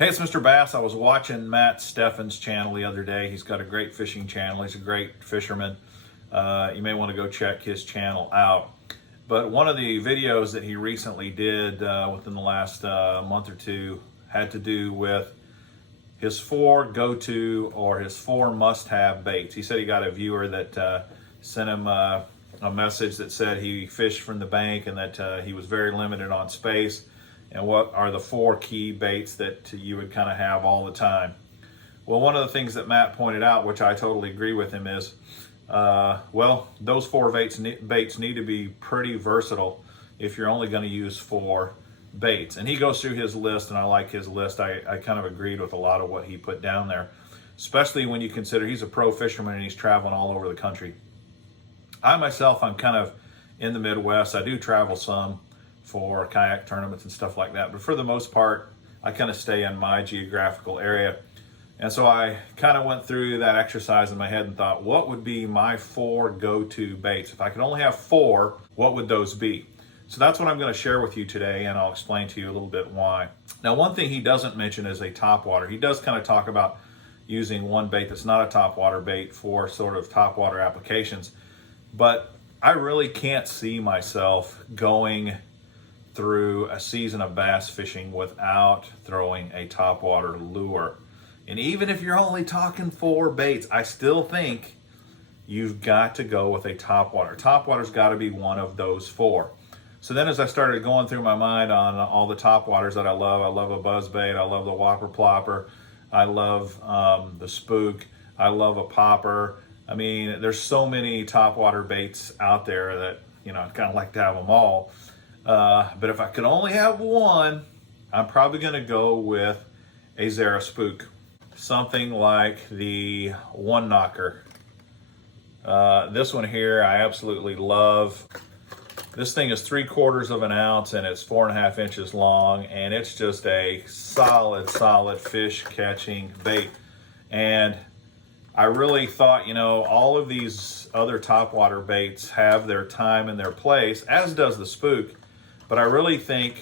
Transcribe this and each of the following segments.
Hey, it's Mr. Bass. I was watching Matt Steffen's channel the other day. He's got a great fishing channel. He's a great fisherman. You may want to go check his channel out. But one of the videos that he recently did within the last month or two had to do with his 4 go-to or his 4 must-have baits. He said he got a viewer that sent him a message that said he fished from the bank and that he was very limited on space. And what are the 4 key baits that you would kind of have all the time? Well, one of the things that Matt pointed out, which I totally agree with him, is, well, those 4 baits need to be pretty versatile if you're only going to use 4 baits. And he goes through his list, and I like his list. I kind of agreed with a lot of what he put down there, especially when you consider he's a pro fisherman and he's traveling all over the country. I myself, I'm kind of in the Midwest. I do travel some for kayak tournaments and stuff like that, but for the most part I kind of stay in my geographical area. And so I kind of went through that exercise in my head and thought, what would be my 4 go-to baits? If I could only have 4, what would those be? So that's what I'm going to share with you today, and I'll explain to you a little bit why. Now, one thing he doesn't mention is a topwater. He does kind of talk about using one bait that's not a topwater bait for sort of topwater applications, but I really can't see myself going through a season of bass fishing without throwing a topwater lure. And even if you're only talking 4 baits, I still think you've got to go with a topwater. Topwater's got to be one of those 4. So then as I started going through my mind on all the topwaters that I love a buzzbait, I love the whopper plopper, I love the spook, I love a popper. I mean, there's so many topwater baits out there that, you know, I'd kind of like to have them all. But if I could only have one, I'm probably going to go with a Heddon Spook. Something like the One Knocker. This one here I absolutely love. This thing is 3/4 of an ounce and it's 4.5 inches long, and it's just a solid fish catching bait. And I really thought, you know, all of these other topwater baits have their time and their place, as does the spook. But I really think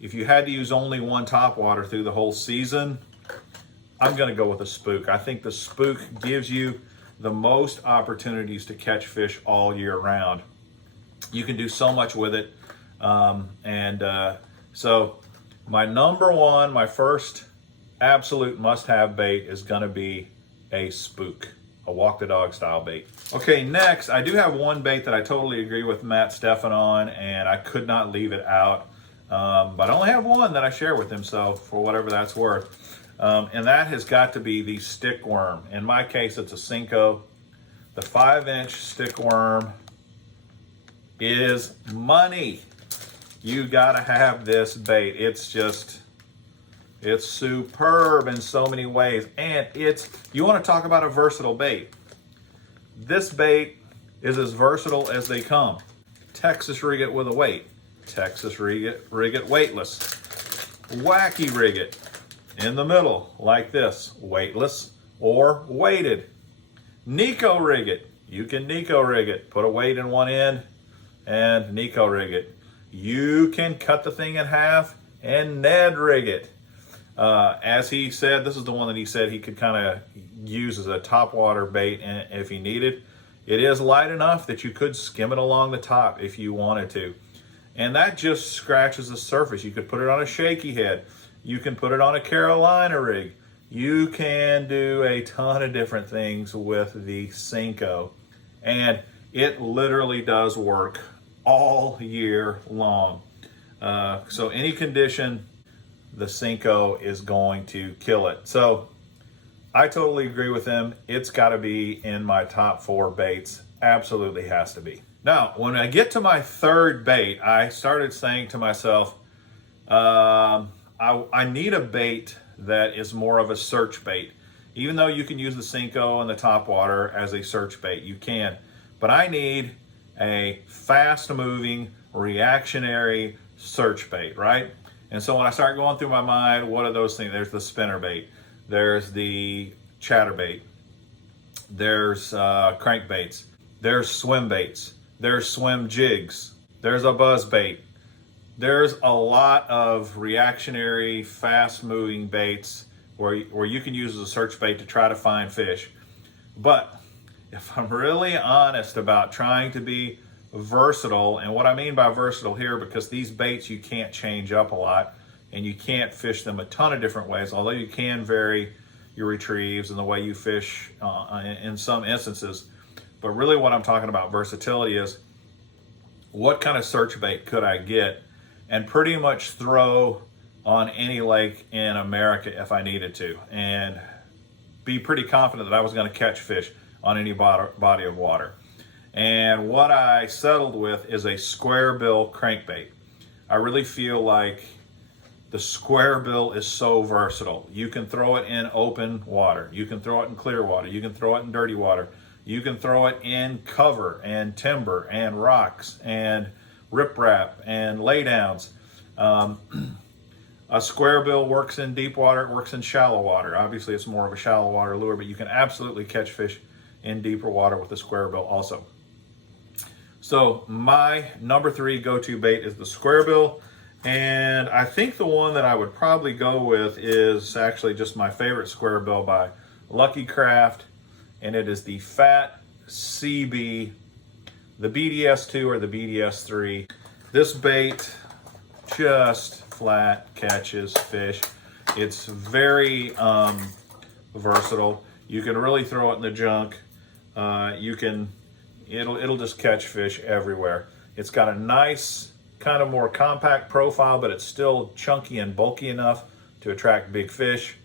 if you had to use only one topwater through the whole season, I'm going to go with a spook. I think the spook gives you the most opportunities to catch fish all year round. You can do so much with it. So my number one, my first absolute must-have bait is going to be a spook, a walk the dog style bait. Okay, next, I do have one bait that I totally agree with Matt Steffen on, and I could not leave it out. But I only have one that I share with him, so for whatever that's worth. And that has got to be the stick worm. In my case, it's a Senko. The 5-inch stick worm is money. You gotta have this bait. It's superb in so many ways, and you want to talk about a versatile bait. This bait is as versatile as they come. Texas rig it with a weight. Texas rig it weightless. Wacky rig it in the middle like this, weightless or weighted. Nico rig it. You can Nico rig it. Put a weight in one end and Nico rig it. You can cut the thing in half and Ned rig it. As he said, this is the one that he said he could kind of use as a topwater bait if he needed. It is light enough that you could skim it along the top if you wanted to. And that just scratches the surface. You could put it on a shaky head. You can put it on a Carolina rig. You can do a ton of different things with the Senko. And it literally does work all year long. So any condition, the Senko is going to kill it. So I totally agree with him. It's got to be in my top 4 baits. Absolutely has to be. Now, when I get to my 3rd bait, I started saying to myself, I need a bait that is more of a search bait. Even though you can use the Senko and the topwater as a search bait, you can. But I need a fast-moving, reactionary search bait, right? And so when I start going through my mind, what are those things? There's the spinner bait. There's the chatterbait. There's crankbaits. There's swim baits. There's swim jigs. There's a buzz bait. There's a lot of reactionary, fast-moving baits where you can use as a search bait to try to find fish. But if I'm really honest about trying to be versatile, and what I mean by versatile here, because these baits you can't change up a lot, and you can't fish them a ton of different ways, although you can vary your retrieves and the way you fish in some instances. But really what I'm talking about versatility is, what kind of search bait could I get and pretty much throw on any lake in America if I needed to, and be pretty confident that I was going to catch fish on any body of water. And what I settled with is a Squarebill Crankbait. I really feel like the Squarebill is so versatile. You can throw it in open water. You can throw it in clear water. You can throw it in dirty water. You can throw it in cover and timber and rocks and riprap and laydowns. A Squarebill works in deep water, it works in shallow water. Obviously it's more of a shallow water lure, but you can absolutely catch fish in deeper water with the Squarebill also. So my number 3 go-to bait is the Squarebill. And I think the one that I would probably go with is actually just my favorite Squarebill by Lucky Craft, and it is the Fat CB, the BDS2 or the BDS3. This bait just flat catches fish. It's very versatile. You can really throw it in the junk. It'll just catch fish everywhere. It's got a nice kind of more compact profile, but it's still chunky and bulky enough to attract big fish.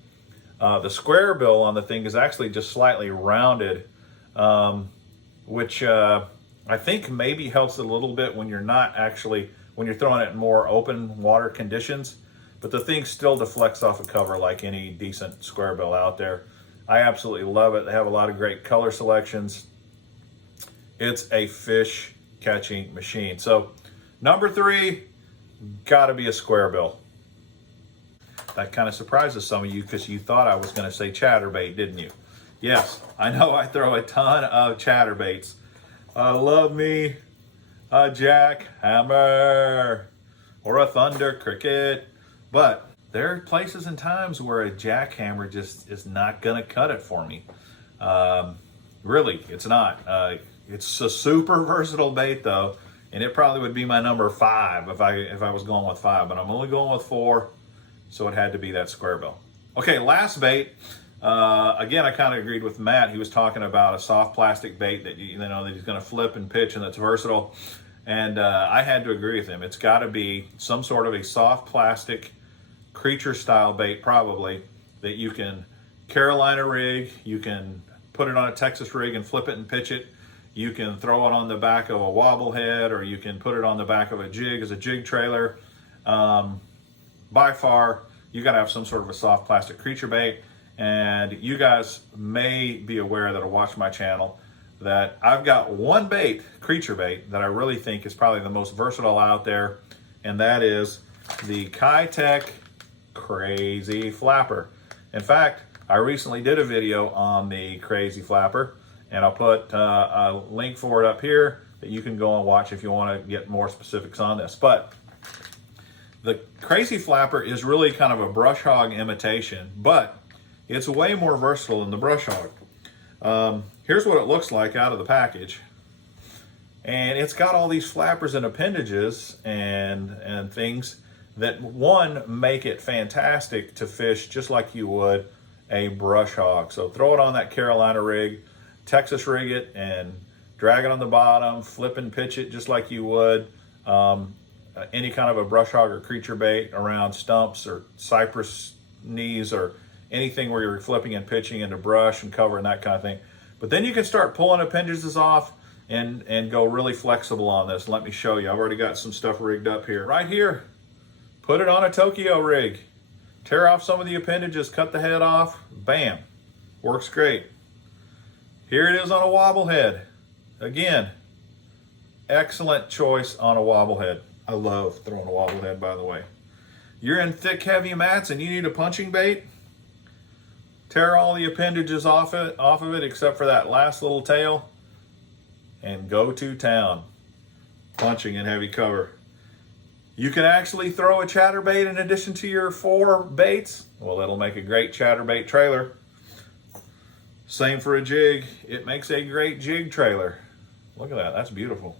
The Squarebill on the thing is actually just slightly rounded, which I think maybe helps a little bit when you're throwing it in more open water conditions, but the thing still deflects off a cover like any decent Squarebill out there. I absolutely love it. They have a lot of great color selections. It's a fish catching machine. So number 3, gotta be a Squarebill. That kind of surprises some of you because you thought I was going to say chatterbait, didn't you? Yes, I know I throw a ton of chatterbaits. Love me a jackhammer or a thunder cricket, but there are places and times where a jackhammer just is not going to cut it for me. Really, it's not. It's a super versatile bait though, and it probably would be my number 5 if I was going with 5, but I'm only going with 4, so it had to be that Squarebill. Okay, last bait. Again, I kind of agreed with Matt. He was talking about a soft plastic bait that that he's going to flip and pitch and that's versatile, and I had to agree with him. It's got to be some sort of a soft plastic creature style bait, probably, that you can Carolina rig. You can put it on a Texas rig and flip it and pitch it. You can throw it on the back of a wobble head, or you can put it on the back of a jig as a jig trailer. By far, you got to have some sort of a soft plastic creature bait. And you guys may be aware that watch my channel that I've got one bait, creature bait, that I really think is probably the most versatile out there, and that is the Kitech Crazy Flapper. In fact, I recently did a video on the Crazy Flapper, and I'll put a link for it up here that you can go and watch if you want to get more specifics on this. But the Crazy Flapper is really kind of a brush hog imitation, but it's way more versatile than the brush hog. Here's what it looks like out of the package. And it's got all these flappers and appendages and things that, one, make it fantastic to fish just like you would a brush hog. So throw it on that Carolina rig, Texas rig it, and drag it on the bottom, flip and pitch it just like you would any kind of a brush hog or creature bait around stumps or cypress knees or anything where you're flipping and pitching into brush and cover and that kind of thing. But then you can start pulling appendages off and go really flexible on this. Let me show you. I've already got some stuff rigged up here. Right here, put it on a Tokyo rig. Tear off some of the appendages, cut the head off, bam, works great. Here it is on a wobble head. Again, excellent choice on a wobble head. I love throwing a wobble head, by the way. You're in thick, heavy mats and you need a punching bait? Tear all the appendages off of it except for that last little tail and go to town punching in heavy cover. You can actually throw a chatterbait in addition to your 4 baits. Well, that'll make a great chatterbait trailer. Same for a jig. It makes a great jig trailer. Look at that, that's beautiful.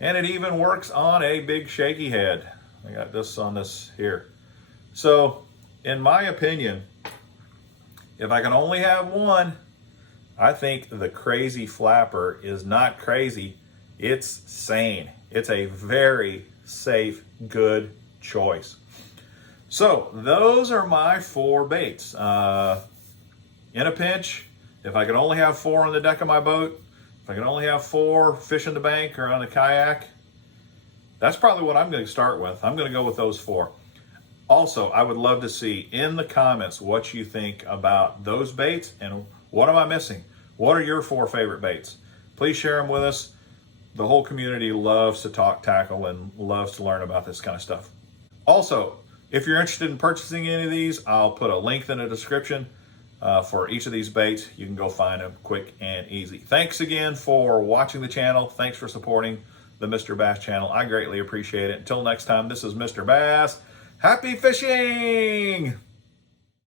And it even works on a big shaky head. I got this on this here. So, in my opinion, if I can only have one, I think the crazy flapper is not crazy, it's sane. It's a very safe, good choice. So, those are my 4 baits. In a pinch, if I could only have 4 on the deck of my boat, if I could only have 4 fishing the bank or on a kayak, that's probably what I'm going to start with. I'm going to go with those 4. Also, I would love to see in the comments what you think about those baits and what am I missing? What are your 4 favorite baits? Please share them with us. The whole community loves to talk tackle and loves to learn about this kind of stuff. Also, if you're interested in purchasing any of these, I'll put a link in the description for each of these baits. You can go find them quick and easy. Thanks again for watching the channel. Thanks for supporting the Mr. Bass channel. I greatly appreciate it. Until next time, this is Mr. Bass. Happy fishing!